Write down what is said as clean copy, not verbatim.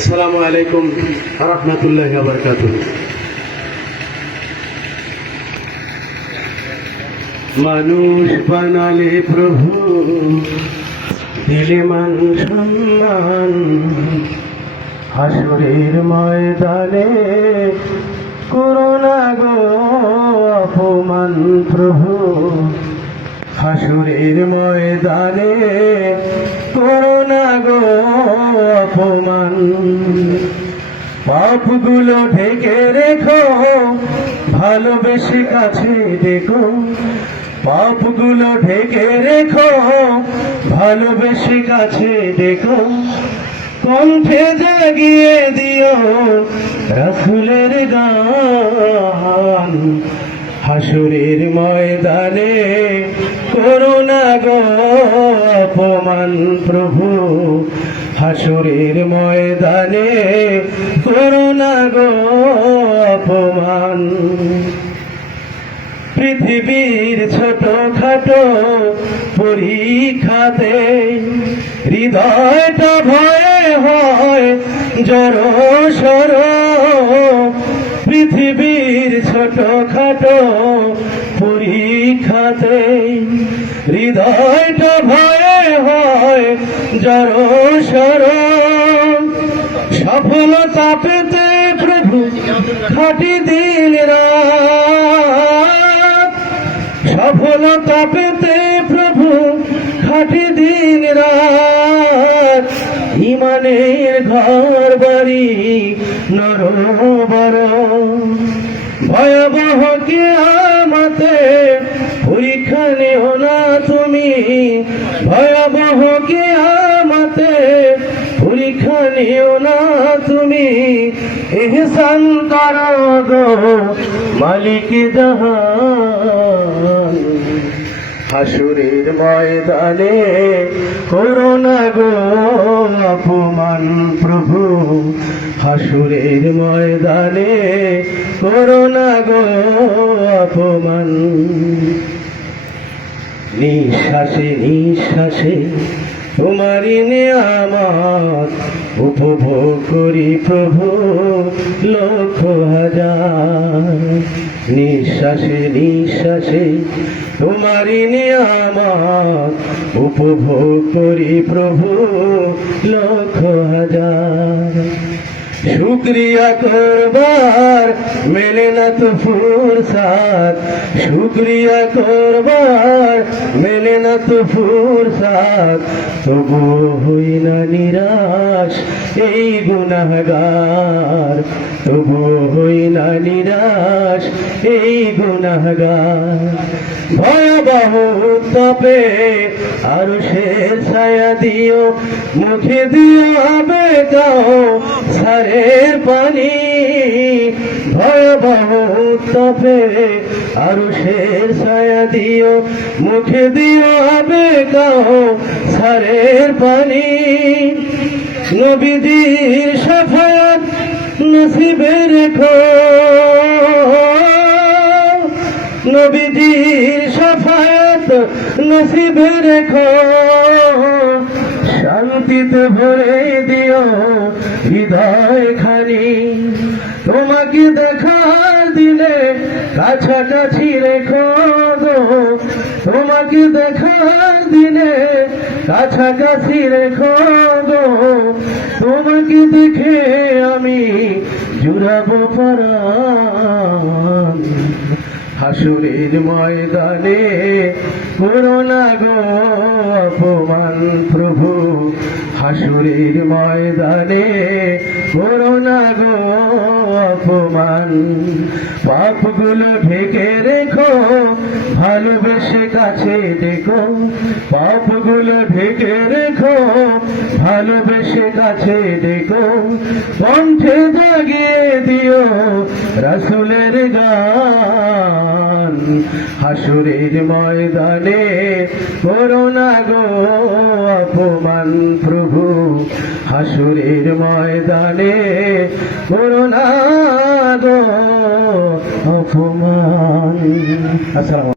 আসসালামু আলাইকুম ওয়া রাহমাতুল্লাহি ওয়া বারাকাতুহু। মানুষ বানালে প্রভু, দিলে মান সম্মান, হাসরের ময়দানে করোনা গো অপমান প্রভু, হাসরের ময়দানে করোনা গো অপমান। পাপগুলো ঢেকে রেখো, ভালোবেসে কাছে দেখো, পাপগুলো ঢেকে রেখো, ভালোবেসে কাছে দেখো, কণ্ঠে জাগিয়ে দিও রাসূলের গান, হাসরের ময়দানে করোনা গো অপমান প্রভু, হাসরের ময়দানে করোনা গো অপমান। পৃথিবীর ছোট খাটো পরীক্ষাতে হৃদয়টা ভয়ে হয় জড়সড়, পৃথিবীর ছোট খাটো পরীক্ষাতে হৃদয়টা ভয়ে হয় জড়সড়। সফলতা পেতে প্রভু খাটি দিন রাত, সফলতা পেতে প্রভু খাটি দিন রাত, ইমানের ঘর বাড়ি নরবর, ভয়াবহ কিয়ামতে পরীক্ষা নিও না তুমি, ভয়াবহ কিয়ামতে পরীক্ষা নিও না তুমি, ইহসান করো গো মালিক জাহান, হাসরের ময়দানে করোনা গো অপমান প্রভু, হাসরের ময়দানে করোনা গো অপমান। নিঃশ্বাসে নিঃশ্বাসে তোমারি নিয়ামত উপভোগ করি প্রভু লক্ষ হাজার, নিঃশ্বাসে নিঃশ্বাসে তোমারি নিয়ামত উপভোগ করি প্রভু লক্ষ হাজার। শুক্রিয়া করবার মেলে না তো ফুরসাত, শুক্রিয়া করবার মেলে না তো ফুরসাত, তবু হই না নিরাশ এই গুনাহগার, তবু হই না নিরাশ এই গুনাহগার। ভয়াবহ তপে আরশের ছায়া দিও, মুখে দিও হবে দাও সারের পানি, ভয়াবহ তপে আরশের ছায়া দিও, মুখে দিও হবে দাও সারের পানি। নবীজির শাফায়াত নসিবে রেখো, নবীজির শাফায়াত নসিবে রেখো, শান্তিতে ভরে দিও হৃদয় খানি, তোমাকে দেখার দিলে কাছাকাছি রেখো গো, তোমাকে দেখার দিলে কাছাকাছি রেখো গো, তোমাকে দেখে আমি জুড়াবো পরাণ, হাসরের ময়দানে করোনা গো অপমান প্রভু, হাসরের ময়দানে করোনা গো অপমান। পাপগুলো ঢেকে রেখো, ভালোবেসে কাছে দেখো, পাপগুলো ঢেকে রেখো, ভালোবেসে কাছে দেখো, কণ্ঠে জাগিয়ে দিও রাসূলের গান, হাসরের ময়দানে করোনা গো অপমান প্রভু, হাসরের ময়দানে করোনা গো অপমান। আসসালামু